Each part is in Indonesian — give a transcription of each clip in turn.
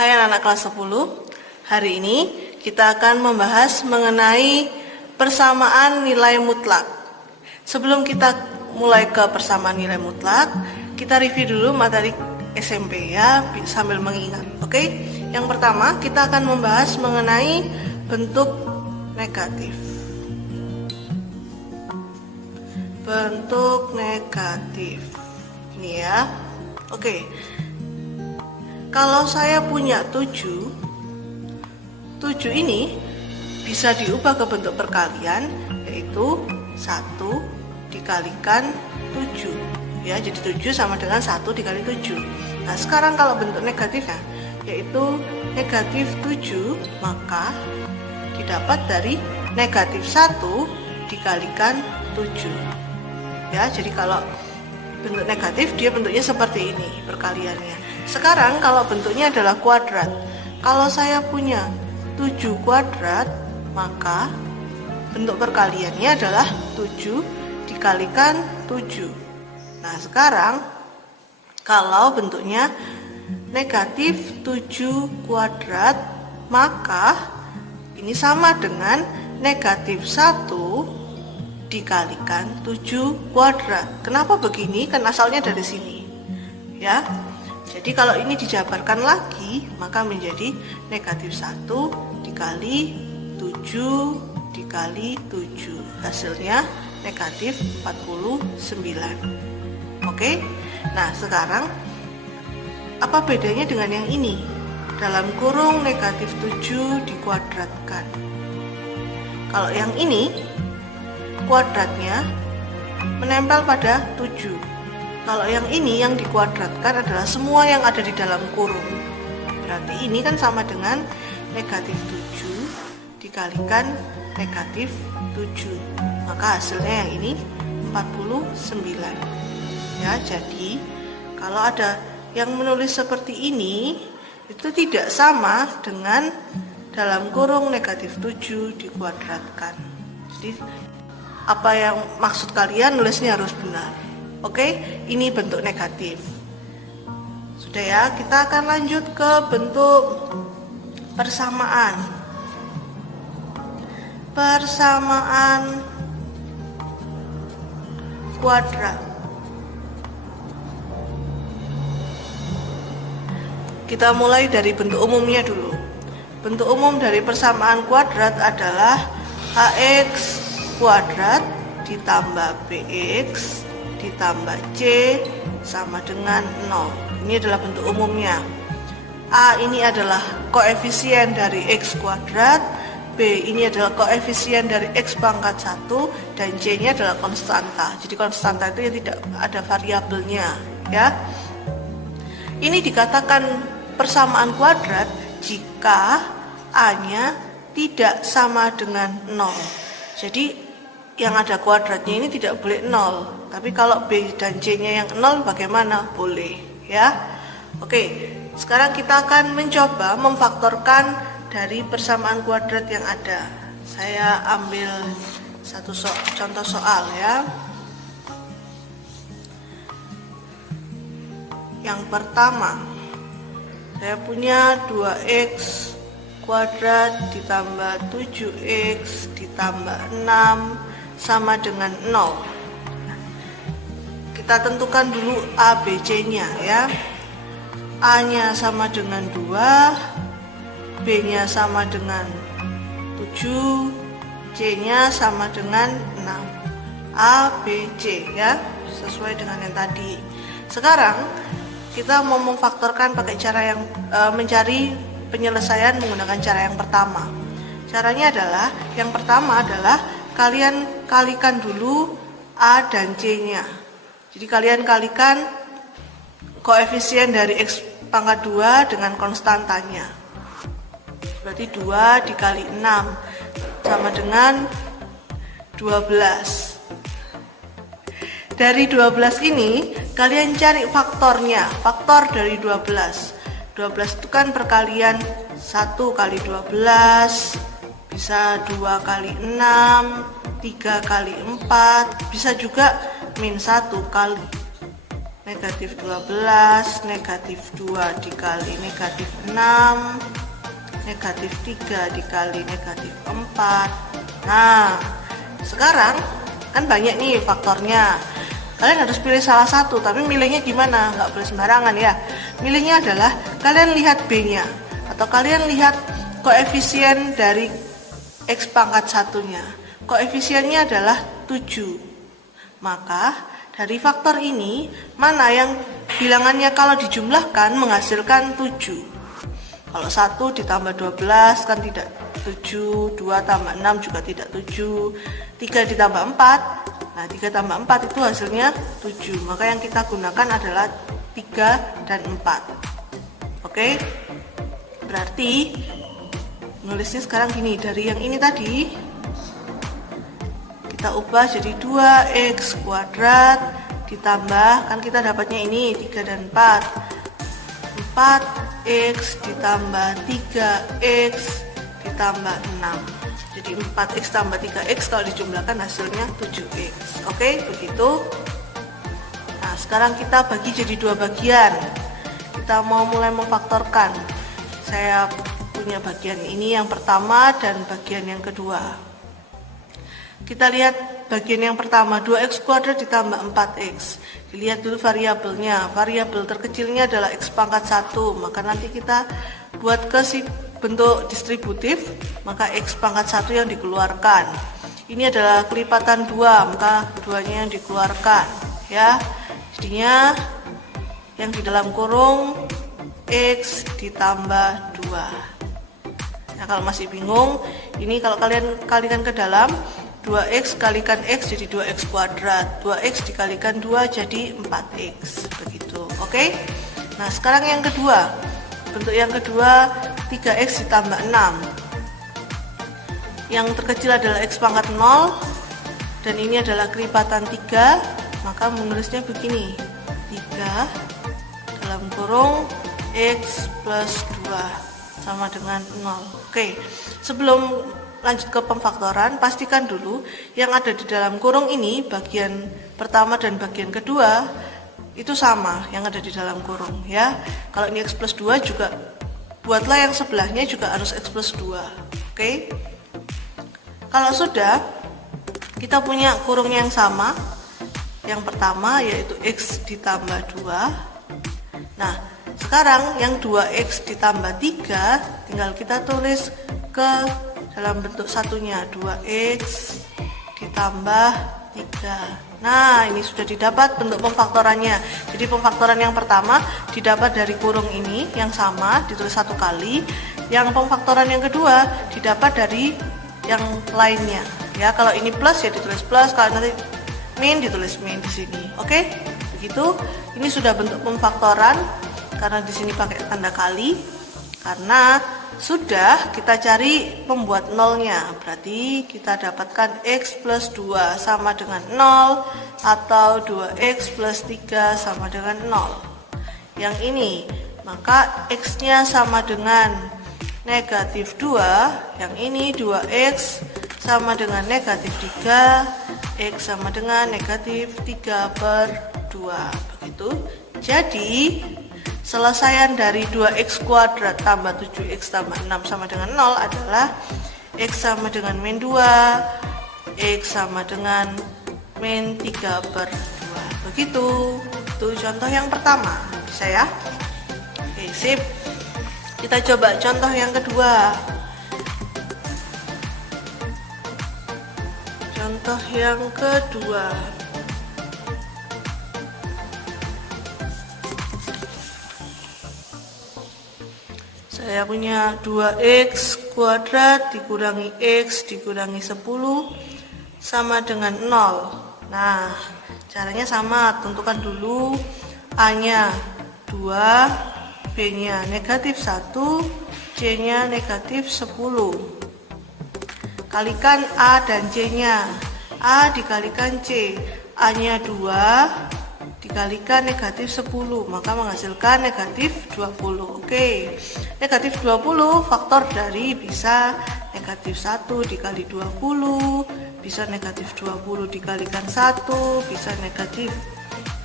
Hai anak-anak kelas 10, hari ini kita akan membahas mengenai persamaan nilai mutlak. Sebelum kita mulai ke persamaan nilai mutlak, kita review dulu materi SMP ya, sambil mengingat. Oke? Yang pertama, kita akan membahas mengenai bentuk negatif. Bentuk negatif. Ini ya. Oke. Kalau saya punya 7 ini bisa diubah ke bentuk perkalian, yaitu 1 dikalikan 7 ya, jadi 7 sama dengan 1 dikali 7. Nah sekarang kalau bentuk negatifnya yaitu negatif 7, maka didapat dari negatif 1 dikalikan 7 ya. Jadi kalau bentuk negatif dia bentuknya seperti ini perkaliannya. Sekarang kalau bentuknya adalah kuadrat, kalau saya punya 7 kuadrat, maka bentuk perkaliannya adalah 7 dikalikan 7. Nah sekarang kalau bentuknya negatif 7 kuadrat, maka ini sama dengan negatif 1 dikalikan 7 kuadrat. Kenapa begini? Kan asalnya dari sini ya. Jadi kalau ini dijabarkan lagi, maka menjadi negatif 1 dikali 7 dikali 7. Hasilnya negatif 49. Oke? Nah sekarang apa bedanya dengan yang ini? Dalam kurung negatif 7 dikuadratkan. Kalau yang ini kuadratnya menempel pada 7. Kalau yang ini yang dikuadratkan adalah semua yang ada di dalam kurung. Berarti ini kan sama dengan negatif 7 dikalikan negatif 7. Maka hasilnya yang ini 49. Ya, jadi kalau ada yang menulis seperti ini, itu tidak sama dengan dalam kurung negatif 7 dikuadratkan. Jadi apa yang maksud kalian nulisnya harus benar. Oke, ini bentuk negatif. Sudah ya, kita akan lanjut ke bentuk persamaan. Persamaan kuadrat. Kita mulai dari bentuk umumnya dulu. Bentuk umum dari persamaan kuadrat adalah ax kuadrat ditambah bx ditambah c sama dengan 0. Ini adalah bentuk umumnya. A ini adalah koefisien dari x kuadrat, B ini adalah koefisien dari x pangkat 1, dan C ini adalah konstanta. Jadi konstanta itu yang tidak ada variabelnya ya. Ini dikatakan persamaan kuadrat jika A-nya tidak sama dengan 0. Jadi yang ada kuadratnya ini tidak boleh 0. Tapi kalau B dan C-nya yang 0 bagaimana? Boleh ya. Oke, sekarang kita akan mencoba memfaktorkan dari persamaan kuadrat yang ada. Saya ambil satu contoh soal ya. Yang pertama, saya punya 2x kuadrat ditambah 7x ditambah 6 sama dengan 0. Kita tentukan dulu A, B, C-nya ya. A-nya sama dengan 2, B-nya sama dengan 7, C-nya sama dengan 6. A, B, C ya, sesuai dengan yang tadi. Sekarang kita mau memfaktorkan pakai cara yang mencari penyelesaian menggunakan cara yang pertama. Caranya adalah, yang pertama adalah kalian kalikan dulu A dan C-nya. Jadi kalian kalikan koefisien dari x pangkat 2 dengan konstantanya. Berarti 2 dikali 6 sama dengan 12. Dari 12 ini kalian cari faktornya. Faktor dari 12. 12 itu kan perkalian 1 kali 12, bisa 2 kali 6, 3 kali 4, bisa juga min 1 kali negatif 12, negatif 2 dikali negatif 6, negatif 3 dikali negatif 4. Nah, sekarang kan banyak nih faktornya. Kalian harus pilih salah satu, tapi milihnya gimana? Nggak boleh sembarangan ya. Milihnya adalah kalian lihat B-nya, atau kalian lihat koefisien dari X pangkat 1-nya. Koefisiennya adalah 7. Maka dari faktor ini, mana yang bilangannya kalau dijumlahkan menghasilkan 7? Kalau 1 ditambah 12 kan tidak 7, 2 tambah 6 juga tidak 7, 3 ditambah 4, nah 3 tambah 4 itu hasilnya 7. Maka yang kita gunakan adalah 3 dan 4. Oke, berarti nulisnya sekarang gini, dari yang ini tadi kita ubah jadi 2x kuadrat ditambah, kan kita dapatnya ini 3 dan 4, 4x ditambah 3x ditambah 6, jadi 4x tambah 3x kalau dijumlahkan hasilnya 7x. Oke, begitu. Nah, sekarang kita bagi jadi dua bagian. Kita mau mulai memfaktorkan. Saya punya bagian ini yang pertama dan bagian yang kedua. Kita lihat bagian yang pertama, 2x kuadrat ditambah 4x. Dilihat dulu variabelnya. Variabel terkecilnya adalah x pangkat 1. Maka nanti kita buat ke si bentuk distributif, maka x pangkat 1 yang dikeluarkan. Ini adalah kelipatan 2, maka 2-nya yang dikeluarkan. Ya, jadinya yang di dalam kurung x ditambah 2. Nah, kalau masih bingung, ini kalau kalian kalikan ke dalam, 2x kalikan x jadi 2x kuadrat, 2x dikalikan 2 jadi 4x, begitu. Oke. Nah, sekarang yang kedua. Bentuk yang kedua 3x ditambah 6. Yang terkecil adalah x pangkat 0 dan ini adalah kelipatan 3, maka menulisnya begini. 3 dalam kurung x plus 2 sama dengan 0. Oke. Sebelum lanjut ke pemfaktoran, pastikan dulu yang ada di dalam kurung ini, bagian pertama dan bagian kedua itu sama yang ada di dalam kurung ya. Kalau ini x plus 2 juga buatlah yang sebelahnya juga harus x plus 2. Oke. Kalau sudah, kita punya kurung yang sama. Yang pertama yaitu x ditambah 2. Nah, sekarang yang 2x ditambah 3 tinggal kita tulis ke dalam bentuk satunya, 2x ditambah 3. Nah, ini sudah didapat bentuk pemfaktorannya. Jadi pemfaktoran yang pertama didapat dari kurung ini yang sama, ditulis satu kali. Yang pemfaktoran yang kedua didapat dari yang lainnya. Ya, kalau ini plus ya ditulis plus, kalau nanti min ditulis min di sini. Oke? Begitu. Ini sudah bentuk pemfaktoran karena di sini pakai tanda kali. Karena sudah kita cari pembuat nolnya, berarti kita dapatkan x plus 2 sama dengan 0 atau 2x plus 3 sama dengan 0. Yang ini, maka x-nya sama dengan negatif 2, yang ini 2x sama dengan negatif 3, x sama dengan negatif 3/2, begitu. Jadi selesaian dari 2x kuadrat tambah 7x tambah 6 sama dengan 0 adalah x sama dengan min 2, x sama dengan min 3/2. Begitu. Itu contoh yang pertama. Bisa ya? Oke, sip. Kita coba contoh yang kedua. Contoh yang kedua. Saya punya 2x kuadrat dikurangi x dikurangi 10 sama dengan 0. Nah, caranya sama, tentukan dulu a-nya 2, b-nya negatif 1, c-nya negatif 10. Kalikan a dan c-nya. A dikalikan c, a-nya 2 dikalikan negatif 10, maka menghasilkan negatif 20. Oke, negatif 20 faktor dari bisa negatif 1 dikali 20, bisa negatif 20 dikalikan 1, bisa negatif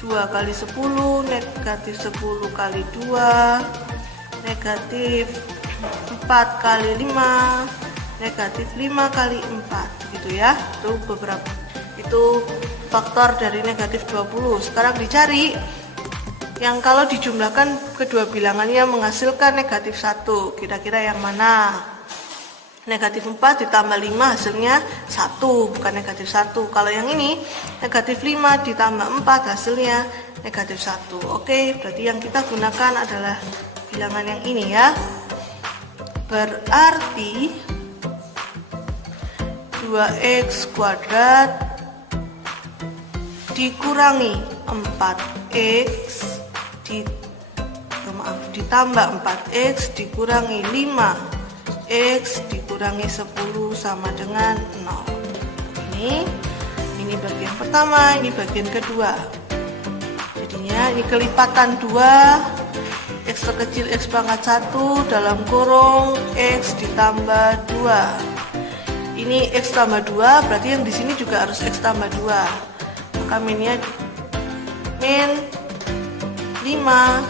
2 kali 10, negatif 10 kali 2, negatif 4 kali 5, negatif 5 kali 4 gitu ya. Itu faktor dari negatif 20. Sekarang dicari yang kalau dijumlahkan kedua bilangannya menghasilkan negatif 1. Kira-kira yang mana? Negatif 4 ditambah 5 hasilnya 1, bukan negatif 1. Kalau yang ini negatif 5 ditambah 4 hasilnya negatif 1. Oke, berarti yang kita gunakan adalah bilangan yang ini ya. Berarti 2x kuadrat dikurangi 4x ditambah 4x dikurangi 5x dikurangi 10 sama dengan 0. Ini bagian pertama, ini bagian kedua. Jadinya ini kelipatan 2, x terkecil x pangkat 1 dalam kurung x ditambah 2. Ini x tambah 2, berarti yang di sini juga harus x tambah 2. Maka minnya min 5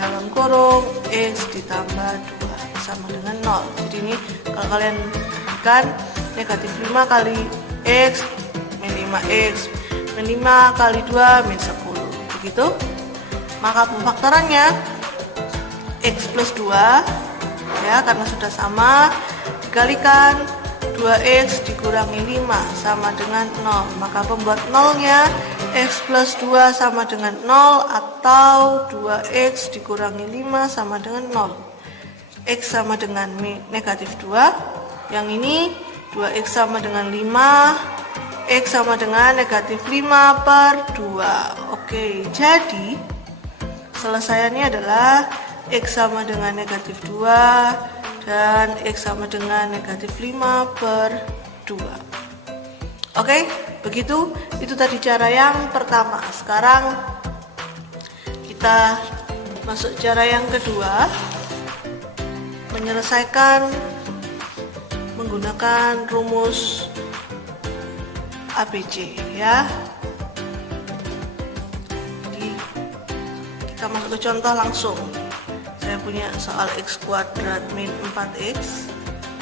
dalam kurung x ditambah 2 sama dengan 0. Jadi ini kalau kalian berikan negatif 5 kali x min 5x min 5 kali 2 min 10 begitu. Maka pemfaktorannya x plus 2 ya, karena sudah sama, dikalikan 2x dikurangi 5 sama dengan 0. Maka pembuat nolnya x plus 2 sama dengan 0 atau 2x dikurangi 5 sama dengan 0. X sama dengan negatif 2. Yang ini 2x sama dengan 5, x sama dengan negatif 5 per 2. Oke, jadi selesaiannya adalah x sama dengan negatif 2 dan x sama dengan negatif 5 per 2. Oke, begitu. Itu tadi cara yang pertama. Sekarang kita masuk cara yang kedua, menyelesaikan menggunakan rumus ABC ya. Jadi kita masuk ke contoh langsung. Saya punya soal x kuadrat min 4x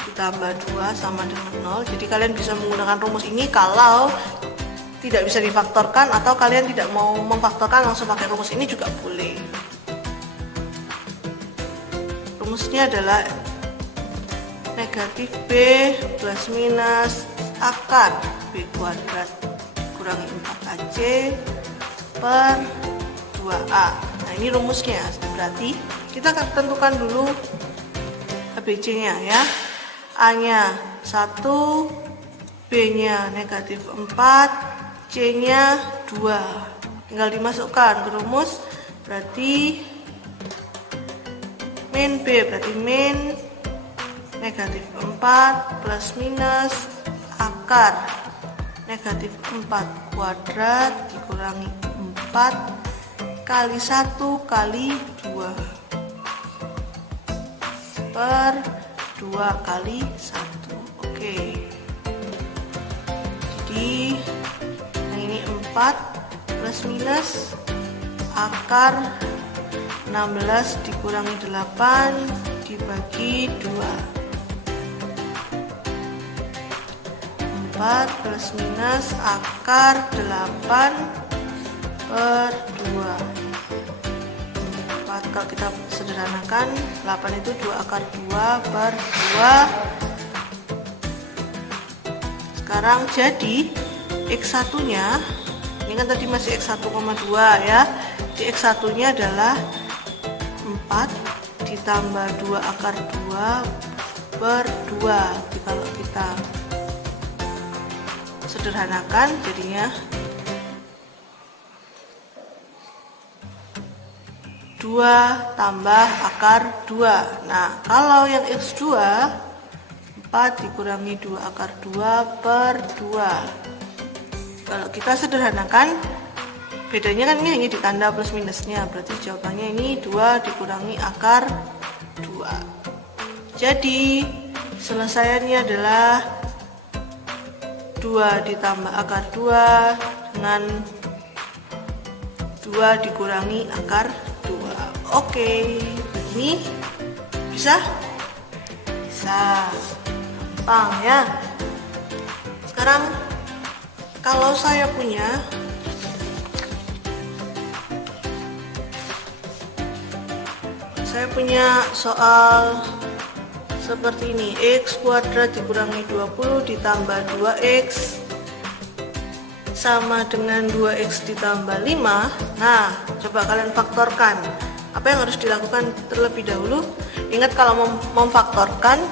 ditambah 2 sama dengan 0. Jadi kalian bisa menggunakan rumus ini kalau tidak bisa difaktorkan, atau kalian tidak mau memfaktorkan langsung pakai rumus ini juga boleh. Rumusnya adalah negatif b plus minus akar b kuadrat kurangi 4ac per 2a. Nah ini rumusnya. Berarti kita akan tentukan dulu ABC-nya ya. A-nya 1, B-nya negatif 4, C-nya 2. Tinggal dimasukkan ke rumus. Berarti min B berarti min negatif 4 plus minus akar negatif 4 kuadrat dikurangi 4 kali 1 kali 2 per 2 kali 1. Oke. Jadi yang ini 4 plus minus akar 16 dikurangi 8 dibagi 2. 4 plus minus akar 8 per 2. 4 kalau kita sederhanakan, 8 itu 2 akar 2 per 2. Sekarang jadi x1 nya, ini kan tadi masih x1,2 ya. Jadi x1 nya adalah 4 ditambah 2 akar 2 per 2. Jadi kalau kita sederhanakan jadinya 2 tambah akar 2. Nah kalau yang x2 4 dikurangi 2 akar 2 per 2. Kalau kita sederhanakan, bedanya kan ini ditanda plus minusnya, berarti jawabannya ini 2 dikurangi akar 2. Jadi selesaiannya adalah 2 ditambah akar 2 dengan 2 dikurangi akar 2. Oke, ini bisa? Bisa. Gampang ya. Sekarang kalau saya punya soal seperti ini, x kuadrat dikurangi 20 ditambah 2x sama dengan 2x ditambah 5. Nah, coba kalian faktorkan. Apa yang harus dilakukan terlebih dahulu? Ingat, kalau memfaktorkan,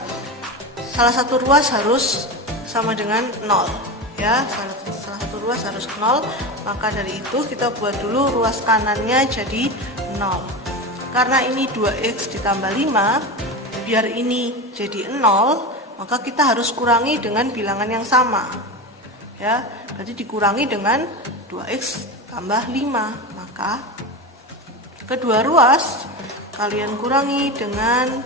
salah satu ruas harus sama dengan 0 ya, salah satu ruas harus 0. Maka dari itu kita buat dulu ruas kanannya jadi 0. Karena ini 2x ditambah 5, biar ini jadi 0, maka kita harus kurangi dengan bilangan yang sama ya, berarti dikurangi dengan 2x tambah 5. Maka kedua ruas kalian kurangi dengan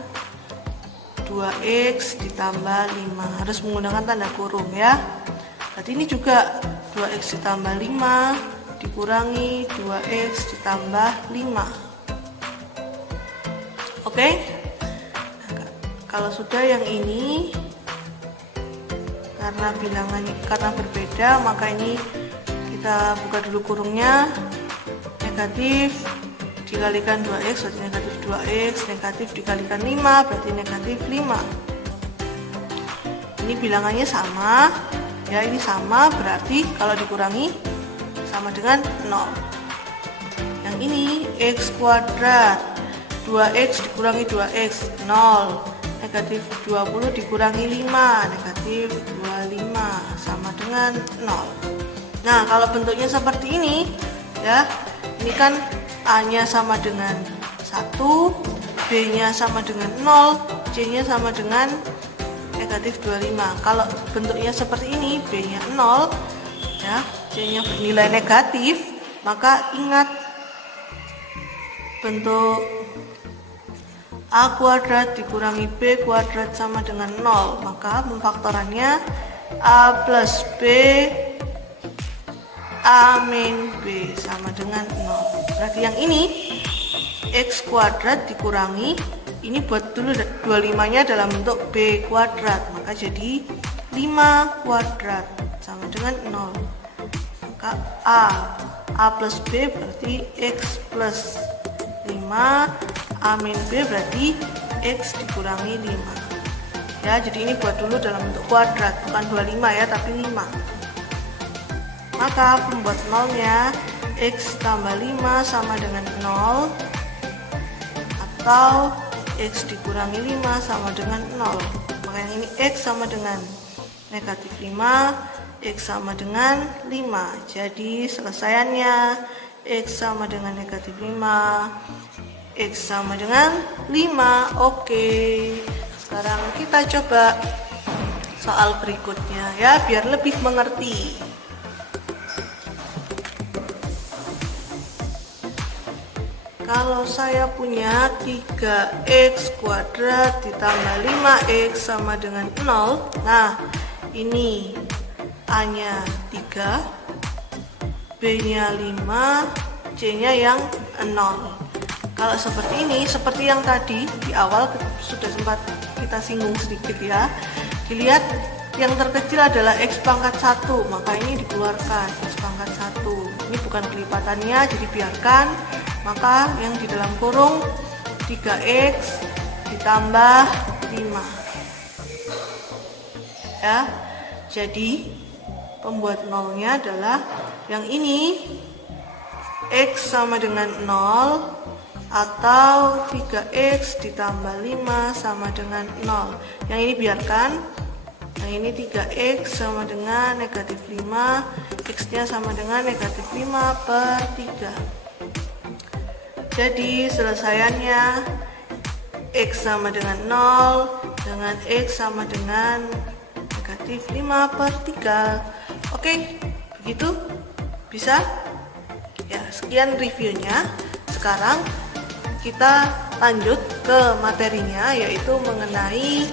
2x ditambah 5, harus menggunakan tanda kurung ya. Berarti ini juga 2x ditambah 5 dikurangi 2x ditambah 5. Oke, kalau sudah yang ini, karena berbeda, maka ini kita buka dulu kurungnya. Negatif dikalikan 2x berarti negatif 2x, negatif dikalikan 5 berarti negatif 5. Ini bilangannya sama ya, ini sama, berarti kalau dikurangi sama dengan 0. Yang ini x kuadrat 2x dikurangi 2x 0, negatif 20 dikurangi 5 negatif 25 sama dengan 0. Nah, kalau bentuknya seperti ini ya, ini kan a nya sama dengan 1, b nya sama dengan 0, c nya sama dengan negatif 25. Kalau bentuknya seperti ini, b nya 0 ya, c nya bernilai negatif, maka ingat bentuk a kuadrat dikurangi b kuadrat sama dengan 0, maka memfaktorannya a plus b a min b sama dengan 0. Berarti yang ini x kuadrat dikurangi, ini buat dulu 25 nya dalam bentuk b kuadrat, maka jadi 5 kuadrat sama dengan 0. Maka a plus b berarti x plus 5, a min b berarti x dikurangi 5 ya. Jadi ini buat dulu dalam bentuk kuadrat, bukan 25 ya, tapi 5. Maka pembuat nolnya x tambah 5 sama dengan 0, atau x dikurangi 5 sama dengan 0. Maka yang ini x sama dengan negatif 5, x sama dengan 5. Jadi selesaiannya x sama dengan negatif 5, x sama dengan 5. Oke, sekarang kita coba soal berikutnya ya, biar lebih mengerti. Kalau saya punya 3x kuadrat ditambah 5x sama dengan 0. Nah, ini a nya 3, b nya 5, c nya yang 0. Kalau seperti ini, seperti yang tadi di awal sudah sempat kita singgung sedikit ya, dilihat yang terkecil adalah x pangkat 1, maka ini dikeluarkan x pangkat 1. Ini bukan kelipatannya, jadi biarkan. Maka yang di dalam kurung 3x ditambah 5 ya. Jadi pembuat nolnya adalah yang ini, x sama dengan 0, atau 3x ditambah 5 sama dengan 0. Yang ini biarkan. Yang ini 3x sama dengan negatif 5, x nya sama dengan negatif 5 per 3. Jadi selesaiannya x sama dengan 0 dengan x sama dengan negatif 5 per 3. Oke, begitu? Bisa? Ya, sekian reviewnya. Sekarang kita lanjut ke materinya, yaitu mengenai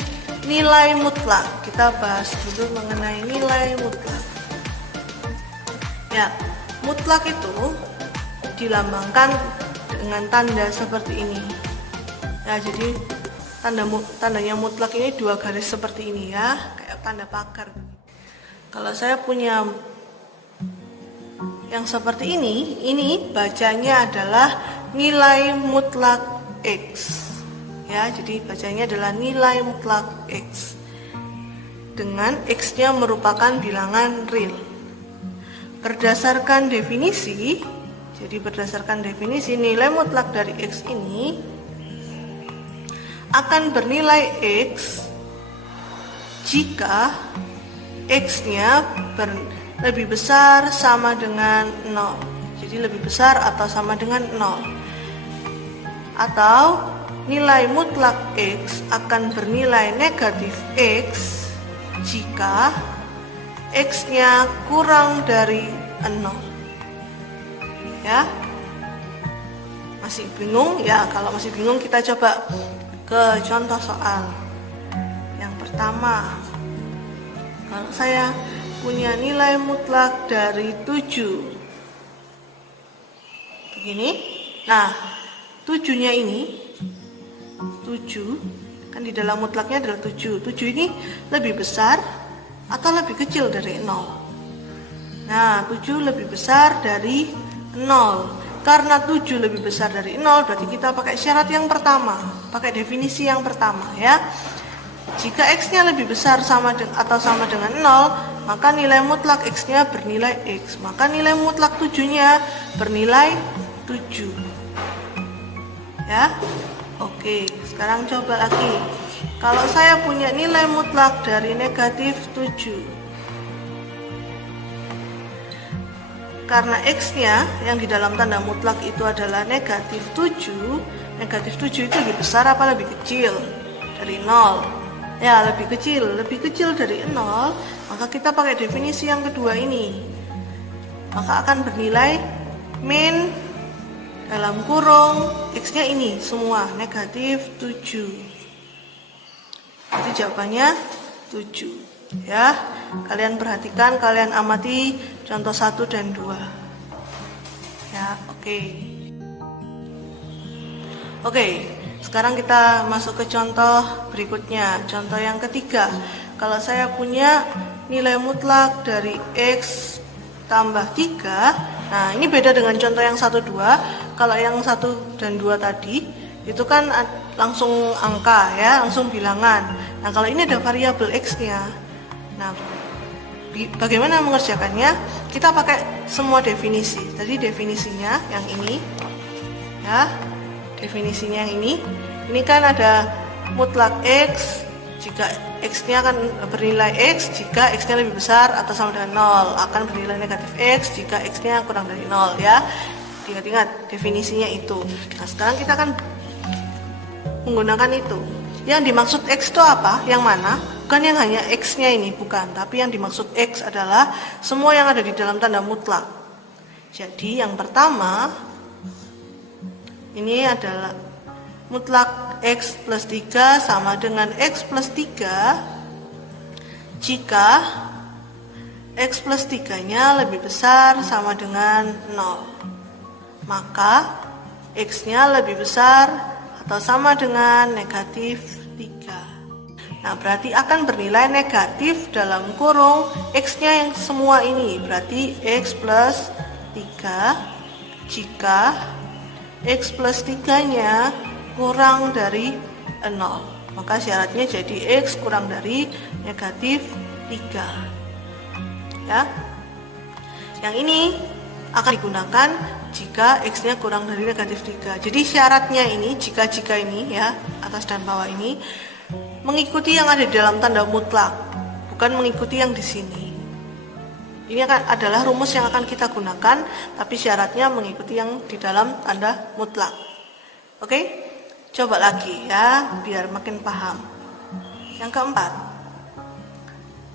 nilai mutlak. Kita bahas dulu mengenai nilai mutlak. Ya, mutlak itu dilambangkan dengan tanda seperti ini. Ya, jadi tandanya mutlak ini 2 garis seperti ini ya, kayak tanda pagar. Kalau saya punya yang seperti ini bacanya adalah nilai mutlak X. Ya, jadi bacanya adalah nilai mutlak X. Dengan X-nya merupakan bilangan real. Berdasarkan definisi, nilai mutlak dari X ini akan bernilai X jika X-nya lebih besar sama dengan 0. Jadi lebih besar atau sama dengan 0. Atau nilai mutlak X akan bernilai negatif X jika X-nya kurang dari 0. Ya, masih bingung? Ya, kalau masih bingung kita coba ke contoh soal. Yang pertama, kalau saya punya nilai mutlak dari 7 begini. Nah, 7-nya ini 7 kan di dalam mutlaknya adalah 7. 7 ini lebih besar atau lebih kecil dari 0? Nah, 7 lebih besar dari 0. Karena 7 lebih besar dari 0, berarti kita pakai syarat yang pertama, pakai definisi yang pertama ya. Jika X-nya lebih besar atau sama dengan 0, maka nilai mutlak X-nya bernilai X. Maka nilai mutlak 7-nya bernilai 7. Ya. Oke, sekarang coba lagi. Kalau saya punya nilai mutlak dari negatif 7, karena X-nya yang di dalam tanda mutlak itu adalah negatif 7, negatif 7 itu lebih besar apa lebih kecil dari 0? Ya, lebih kecil dari 0, maka kita pakai definisi yang kedua ini. Maka akan bernilai min dalam kurung X-nya ini semua negatif 7. Jadi jawabannya 7 ya. Kalian perhatikan, kalian amati contoh 1 dan 2 ya. Oke, sekarang kita masuk ke contoh berikutnya. Contoh yang ketiga, kalau saya punya nilai mutlak dari X tambah 3. Nah, ini beda dengan contoh yang 1, 2. Kalau yang 1 dan 2 tadi itu kan langsung angka ya, langsung bilangan. Nah, kalau ini ada variabel X-nya. Nah, bagaimana mengerjakannya? Kita pakai semua definisi. Tadi definisinya yang ini ya. Definisinya yang ini. Ini kan ada mutlak X jika X-nya akan bernilai X jika X-nya lebih besar atau sama dengan 0, akan bernilai negatif X jika X-nya kurang dari 0 ya. Ingat-ingat definisinya itu. Nah, sekarang kita akan menggunakan itu. Yang dimaksud X itu apa? Yang mana? Bukan yang hanya X-nya ini, bukan. Tapi yang dimaksud X adalah semua yang ada di dalam tanda mutlak. Jadi yang pertama, ini adalah mutlak X plus 3 sama dengan X plus 3 jika X plus 3-nya lebih besar sama dengan 0. Maka X-nya lebih besar atau sama dengan negatif 3. Nah, berarti akan bernilai negatif dalam kurung X-nya yang semua ini. Berarti X plus 3 jika X plus 3-nya kurang dari 0. Maka syaratnya jadi X kurang dari negatif 3. Ya. Yang ini akan digunakan jika X-nya kurang dari negatif 3. Jadi syaratnya ini, jika ini ya, atas dan bawah ini mengikuti yang ada di dalam tanda mutlak, bukan mengikuti yang di sini. Ini adalah rumus yang akan kita gunakan, tapi syaratnya mengikuti yang di dalam tanda mutlak. Oke? Coba lagi ya, biar makin paham. Yang keempat,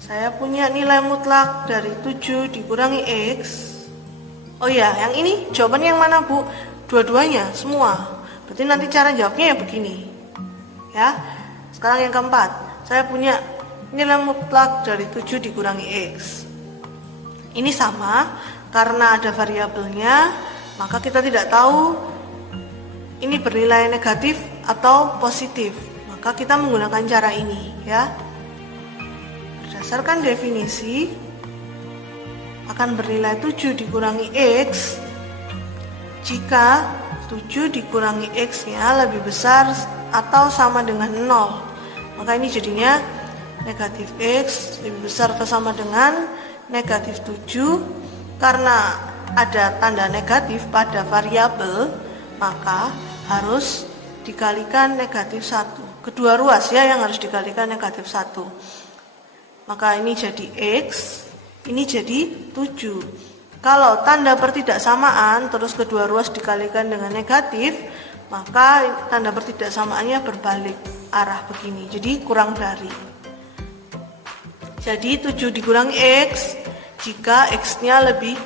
saya punya nilai mutlak dari 7 dikurangi X. Oh iya, yang ini jawabannya yang mana, Bu? Dua-duanya, semua. Berarti nanti cara jawabnya ya begini. Ya. Sekarang yang keempat, saya punya nilai mutlak dari 7 dikurangi X. Ini sama, karena ada variabelnya, maka kita tidak tahu ini bernilai negatif atau positif. Maka kita menggunakan cara ini ya. Berdasarkan definisi akan bernilai 7 dikurangi X jika 7 dikurangi X-nya lebih besar atau sama dengan 0. Maka ini jadinya negatif X lebih besar atau sama dengan negatif 7. Karena ada tanda negatif pada variabel, maka harus dikalikan negatif 1. Kedua ruas ya yang harus dikalikan negatif 1. Maka ini jadi X, ini jadi 7. Kalau tanda pertidaksamaan terus kedua ruas dikalikan dengan negatif, maka tanda pertidaksamaannya berbalik arah begini, jadi kurang dari. Jadi 7 dikurangi X jika X-nya lebih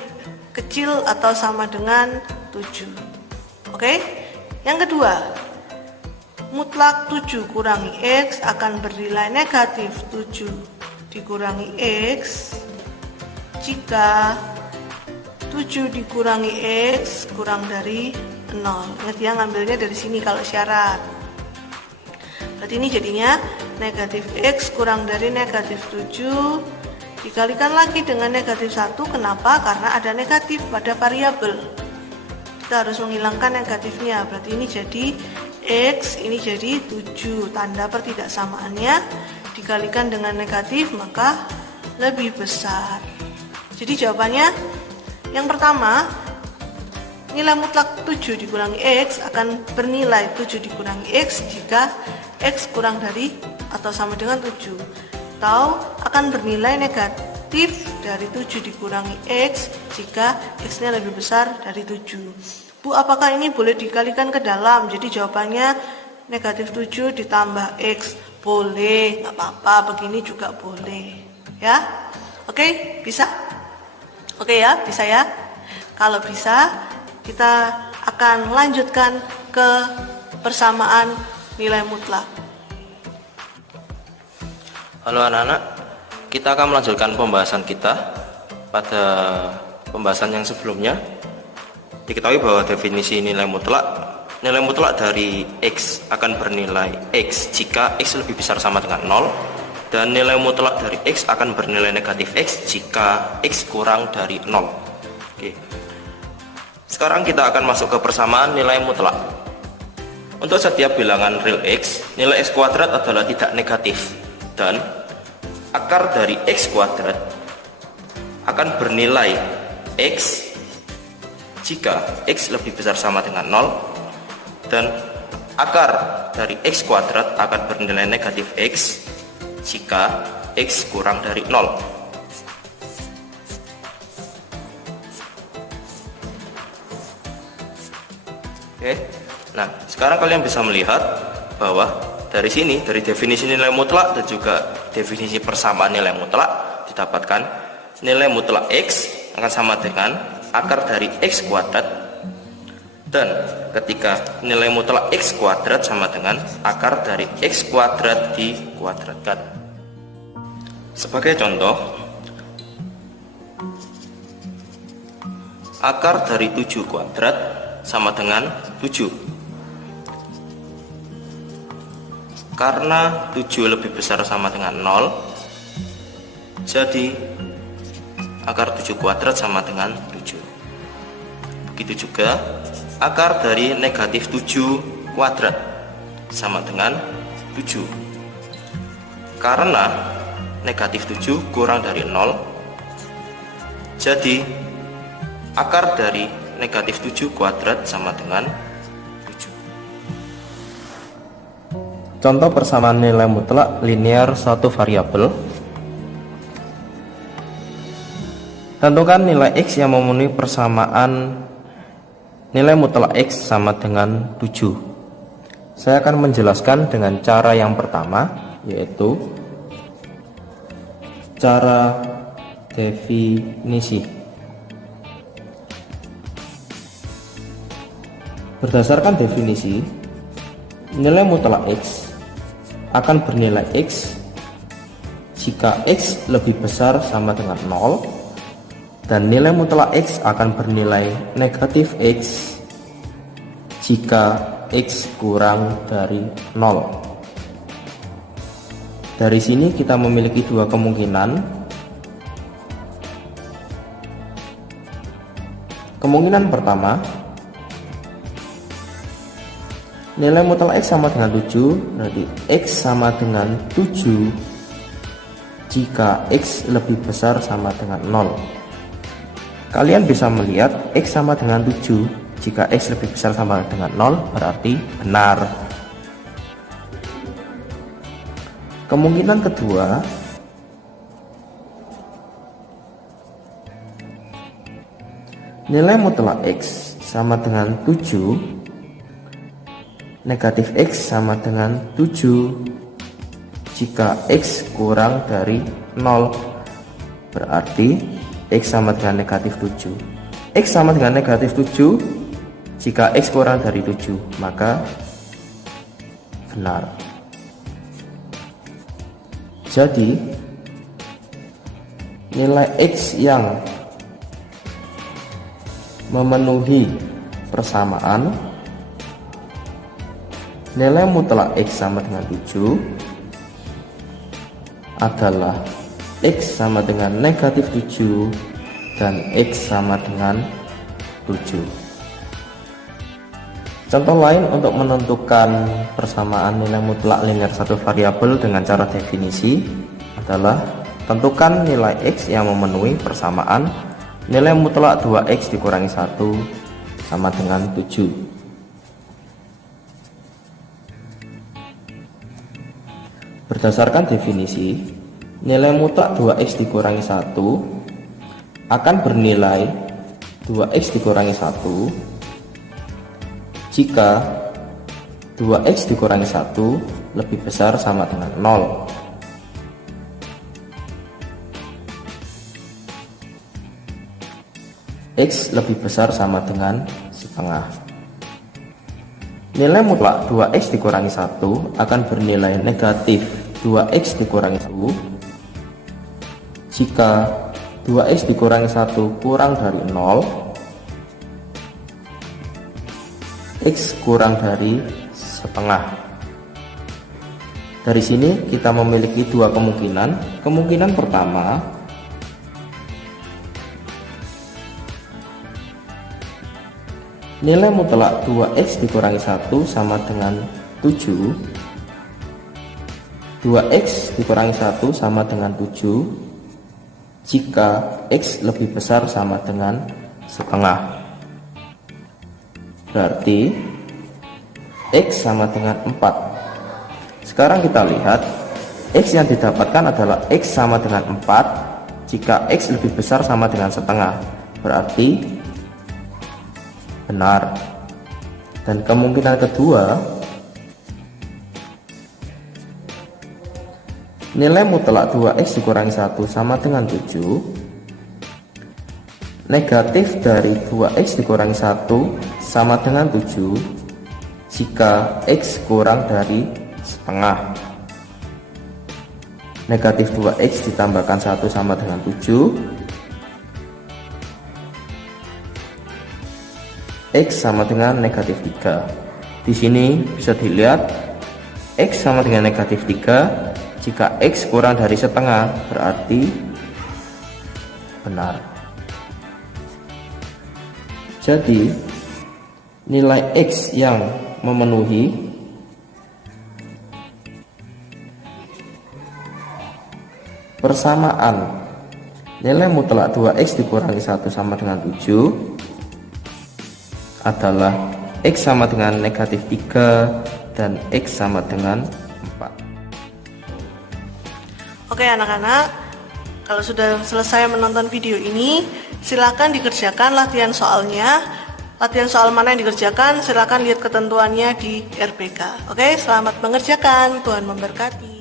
kecil atau sama dengan 7. Oke, yang kedua, mutlak 7 kurangi X akan bernilai negatif 7 dikurangi X jika 7 dikurangi X kurang dari 0. Ingat ya, ngambilnya dari sini kalau syarat. Berarti ini jadinya negatif X kurang dari negatif 7 dikalikan lagi dengan negatif 1. Kenapa? Karena ada negatif pada variabel. Kita harus menghilangkan negatifnya. Berarti ini jadi X, ini jadi 7. Tanda pertidaksamaannya dikalikan dengan negatif maka lebih besar. Jadi jawabannya yang pertama, nilai mutlak 7 dikurangi X akan bernilai 7 dikurangi X jika X kurang dari atau sama dengan 7. Atau akan bernilai negatif dari 7 dikurangi X jika X-nya lebih besar dari 7. Bu, apakah ini boleh dikalikan ke dalam? Jadi jawabannya negatif 7 ditambah X. Boleh, nggak apa-apa, begini juga boleh. Ya, oke, bisa? Oke ya, bisa ya? Kalau bisa, kita akan lanjutkan ke persamaan nilai mutlak. Halo anak-anak, kita akan melanjutkan pembahasan kita. Pada pembahasan yang sebelumnya diketahui bahwa definisi nilai mutlak dari X akan bernilai X jika X lebih besar sama dengan 0, dan nilai mutlak dari X akan bernilai negatif X jika X kurang dari 0. Oke. Sekarang kita akan masuk ke persamaan nilai mutlak. Untuk setiap bilangan real X, nilai X kuadrat adalah tidak negatif, dan akar dari X kuadrat akan bernilai X jika X lebih besar sama dengan 0, dan akar dari X kuadrat akan bernilai negatif X jika X kurang dari 0. Oke. Nah, sekarang kalian bisa melihat bahwa dari sini, dari definisi nilai mutlak dan juga definisi persamaan nilai mutlak, didapatkan nilai mutlak X akan sama dengan akar dari X kuadrat, dan ketika nilai mutlak X kuadrat sama dengan akar dari X kuadrat dikuadratkan. Sebagai contoh, akar dari 7 kuadrat sama dengan 7. Karena 7 lebih besar sama dengan 0, jadi akar 7 kuadrat sama dengan 7. Begitu juga akar dari negatif 7 kuadrat sama dengan 7. Karena negatif 7 kurang dari 0, jadi akar dari negatif 7 kuadrat sama dengan 7. Contoh persamaan nilai mutlak linear suatu variabel. Tentukan nilai X yang memenuhi persamaan nilai mutlak X sama dengan 7. Saya akan menjelaskan dengan cara yang pertama, yaitu cara definisi. Berdasarkan definisi, nilai mutlak X akan bernilai X jika X lebih besar sama dengan 0, dan nilai mutlak X akan bernilai negatif X jika X kurang dari 0. Dari sini kita memiliki dua kemungkinan. Kemungkinan pertama, nilai mutlak X sama dengan 7, berarti X sama dengan 7 jika X lebih besar sama dengan 0. Kalian bisa melihat X sama dengan 7 jika X lebih besar sama dengan 0 berarti benar. Kemungkinan kedua, nilai mutlak X sama dengan 7, negatif X sama dengan 7 jika X kurang dari 0, berarti X sama dengan negatif 7. X sama dengan negatif 7 jika X kurang dari 7, maka benar. Jadi nilai X yang memenuhi persamaan nilai mutlak X sama dengan 7 adalah X sama dengan negatif 7 dan X sama dengan 7. Contoh lain untuk menentukan persamaan nilai mutlak linear satu variabel dengan cara definisi adalah tentukan nilai X yang memenuhi persamaan nilai mutlak 2X dikurangi 1 sama dengan 7. Berdasarkan definisi, nilai mutlak 2X dikurangi 1 akan bernilai 2X dikurangi 1 jika 2X dikurangi 1 lebih besar sama dengan 0. X lebih besar sama dengan setengah. Nilai mutlak 2X dikurangi 1 akan bernilai negatif 2X dikurangi 1 jika 2X dikurangi 1 kurang dari 0, X kurang dari setengah. Dari sini kita memiliki dua kemungkinan. Kemungkinan pertama, nilai mutlak 2X dikurangi 1 sama dengan 7. 2X dikurangi 1 sama dengan 7 jika X lebih besar sama dengan setengah. Berarti X sama dengan 4. Sekarang kita lihat X yang didapatkan adalah X sama dengan 4 jika X lebih besar sama dengan setengah, berarti benar. Dan kemungkinan kedua, nilai mutlak 2X dikurangi 1 sama dengan 7, negatif dari 2X dikurangi 1 sama dengan 7 jika X kurang dari setengah. Negatif 2X ditambahkan 1 sama dengan 7, X sama dengan negatif 3. Di sini bisa dilihat X sama dengan negatif 3 jika X kurang dari setengah, berarti benar. Jadi nilai X yang memenuhi persamaan nilai mutlak 2X dikurangi 1 sama dengan 7 adalah X sama dengan negatif 3 dan X sama dengan 4. Oke anak-anak, kalau sudah selesai menonton video ini, silakan dikerjakan latihan soalnya. Latihan soal mana yang dikerjakan, silakan lihat ketentuannya di RPK. Oke, selamat mengerjakan. Tuhan memberkati.